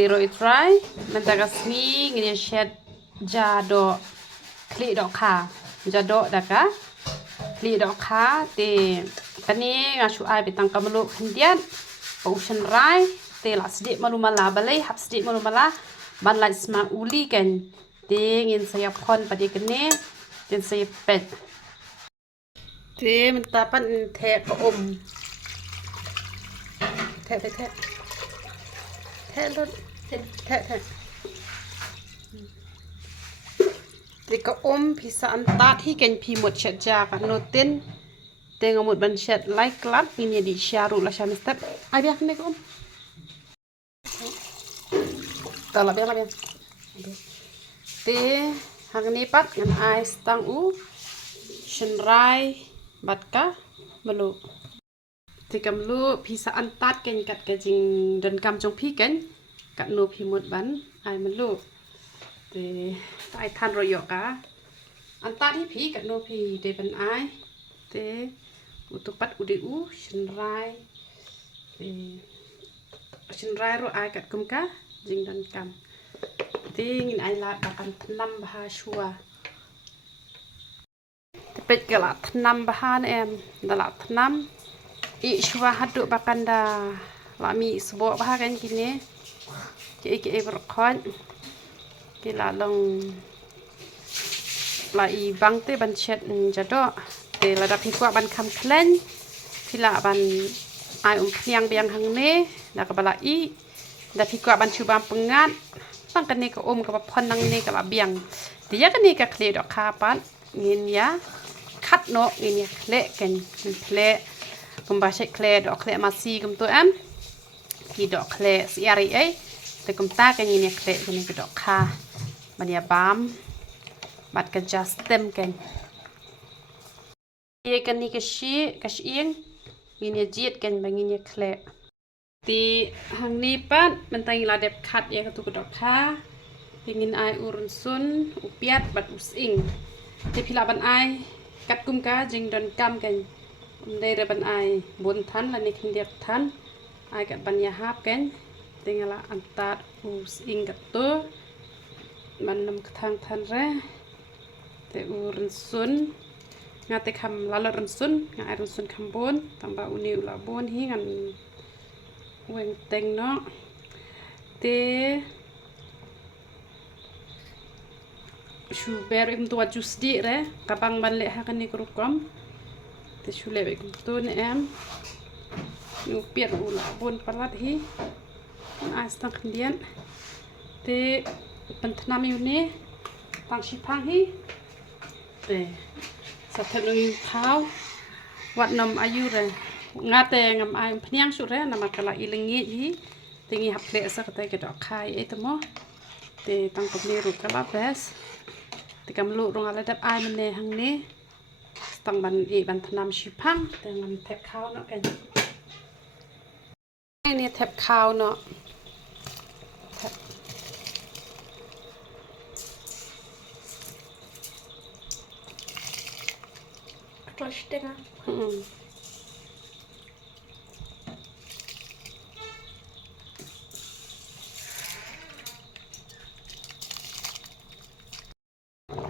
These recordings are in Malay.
Zero it try mentagasmi ngini shed jado kli dok ka jado daka kli dok ka te tani ngasu ai bitang kamelu kendian ocean rai te la sedik malu mala balai hap sedik malu mala ban la isma uli kan te ngin saya kon padi kene ten saya pet te mentapan te ko te luôn thế thì có thì sẵn ta thì kênh phi một chợ trà cả nô tên tên một bản chợ like club ini di share lah share step ai biết này có tao là biết thì hàng này bắt ngân ai stang u shen rai bắt cá malu thì cầm lu phi sẵn tát kênh cắt cái trình đơn cam trong phi kênh cắt nô phi một bán ai malu thì tại than rồi cả anh ta thì phi cắt nô phi để bán ai thế utupat udu shenrai thì shenrai rồi ai cắt kum cá trình đơn cam thì nhìn ai là akan năm bah shua tapi kalau enam bahan em dalam enam Ishwa hadu bakanda lami sebuah bahagian kini jadi berkon kila long lai bang te ban chet jado te la dapi kwa ban kam klen kila ban ai piang biang hang ne da ka bala I dapi kwa ban chuba pengat tang kene ka ka pon nang ne ka biang dia kene ka kle dok kapan ngin ya kat no ngin ya kle ken kle Pembaca kle dok kle masih kum tu am ki dok kle siari ai te kum ta kan ini kle ini ke dok ka mania bam bat ka just tem kan ye kan ni ka shi ini jit kan bangin ye kle ti hang ni pat mentang la dep khat ye ka tu ke dok ka pingin ai urun sun upiat bat using te phila ban ai kat kum ka jing don kam kan đây là bạn ai bốn tháng là nên điệp tháng ai cả bạn nhà hát cái tiếng là anh ta in cả tố bạn nằm thang than ra để urin sun ngã tới khăm lá lợn sun ngã ai sun khăm bốn thằng bà uniu là bốn hi ngàn quen tên nó thế sugar em tua juice đi ra kapang ban lệ hakan ni kerukom te chule be tu ne em nu piet u la bon palat hi a stang khlian te pantnam yu ne tang shi phang hi te sa thel ngi thau wat nam ayu re nga te ngam ai phniang su re na kala ilengi hi te ngi hap le sa ka te dok khai e tamo te tang ko ni ru kala bes te kam lu rong ala dap ai mane hang ne tang ban ban thnam shipang dengan thep khao nó cái này thep khao nó crush đấy à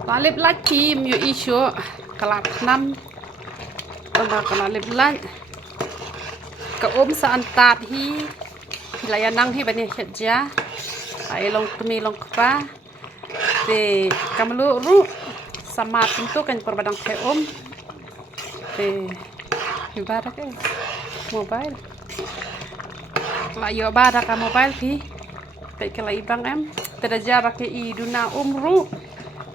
Lalip lagi mu isu kelap enam tambah lalip lagi ke seantat hi layanang hi bani kerja ai long kemi long kpa te kamlu ru sama tentu kan perbadang ke te ibarat ke mobile la yo bada ka mobile hi te ke la ibang em te daja pakai I duna ru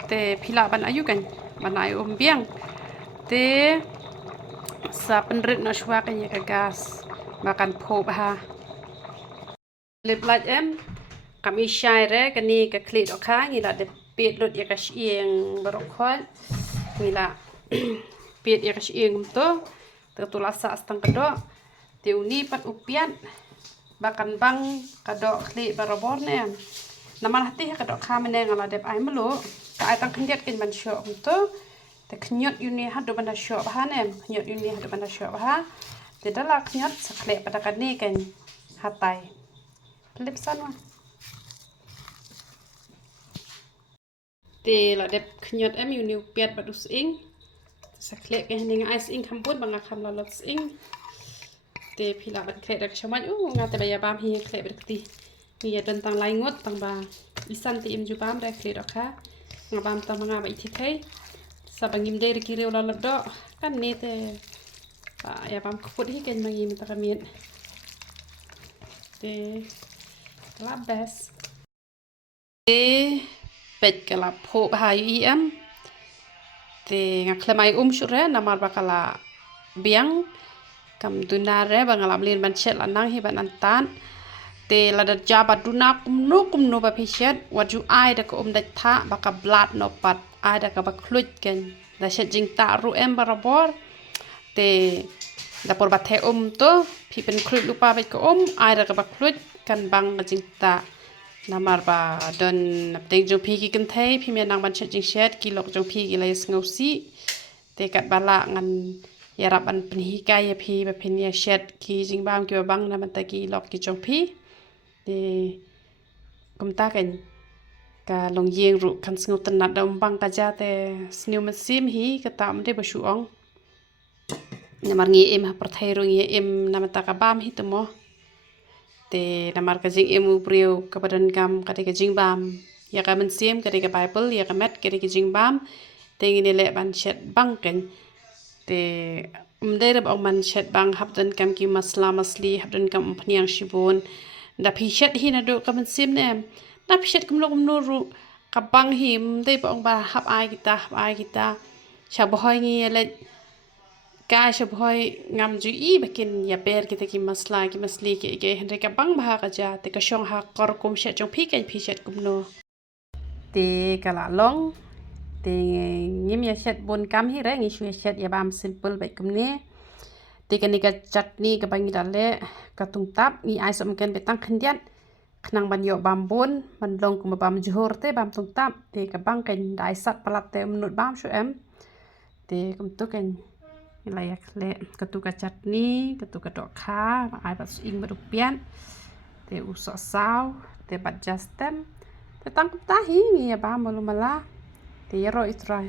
te pila ban ayu kan ban ayu biang te sa penrit no shwa kan ya gas makan pho ha lip like em kami shai re kan ni ka klit ok ha ni la de pet lut ya ka sieng barok khol ni la pet ya ka sieng to te tulasa stang kedo te uni pat upian bakan bang kado klit barobor ne naman hati ka dok kha mene ngala dep ai melu ka ai tang khndiat kin ban sho to te khnyot uni ha do ban sho ba nem khnyot uni ha do ban sho ba te dala khnyot sakle pada kan ni kan hatai flip san wa Te la dep knyot em yu niu piat badus ing. Sa klek ke ning ice ing kampun banga kam la lots ing. Te pila ban klek dak chamaj ngate baya bam hi klek berkti. Ni ya tentang laingot tang ba isan ti im ju bam dak klek dak ha. Ngabam tang manga ba iti thai. Sa bangim de kiri la do kan ne te ya bam khut hi ken mangim ta kamien. Te la bes. Te pet kala pho ha yu em. Te ngaklemai syure namar bakala biang kam dunare bangalam lin ban chet lanang hi ban antan te lada jabat duna kumno ba pishet waju ai da ko da tha baka blat no pat ai da ka ba khlut ken da shet jing ta ru em barabor te da por ba the to phi pen khlut lupa ba ko ai da ka ba khlut kan bang jing ta namar ba don teng jo phi ki kan thai phi me nang ban chet jing shet ki lok jo phi ki lai ngausi te kat bala ngan ya rap an penhi kaya phi ba phin ya shet ki jing bam ki bang na man ta ki lok ki jong phi te kum ta kan ka long yeng ru kan sngu tan na dam bang ka ja te sniu ma sim hi ka tam de ba shu ong namar ngi em ha par thai ru ngi em na ma ta ka bam hi to mo te namar ka jing emu priu ka badan kam ka te ka jing bam ya ka man sim ka te ka bible ya ka met ka te ka jing bam te ngi ne le ban shet bang kan te umde rab ong man shet bang habdan kam ki masla masli habdan kam phniang shibon da phi shet hi na do ka man sim ne da phi shet kum no ru ka bang hi umde ba ong ba hab ai kita sha boy ngi le ka sha boy ngam ju i bakin ya ber kita ki masla ki masli ke hendre ka bang ba ka ja te ka shong ha kor kum shet jong phi shet kum no te kala long te ngim ya shet bon kam hi re ngi shu shet ya bam simple bai kum ne te kan ni ka chutney ka bangi dale ka tung tap ni ai som kan betang khandian khnang ban yo bam bon ban long kum bam johor te bam tung tap te ka bang kan dai sat palat te menut bam shu em te kum tu kan layak le ka tu ka chutney ka tu ka dok kha ai ba ing ba pian te uso sao te bat justem te tang ta hi ni ya bam malu mala te ro itrai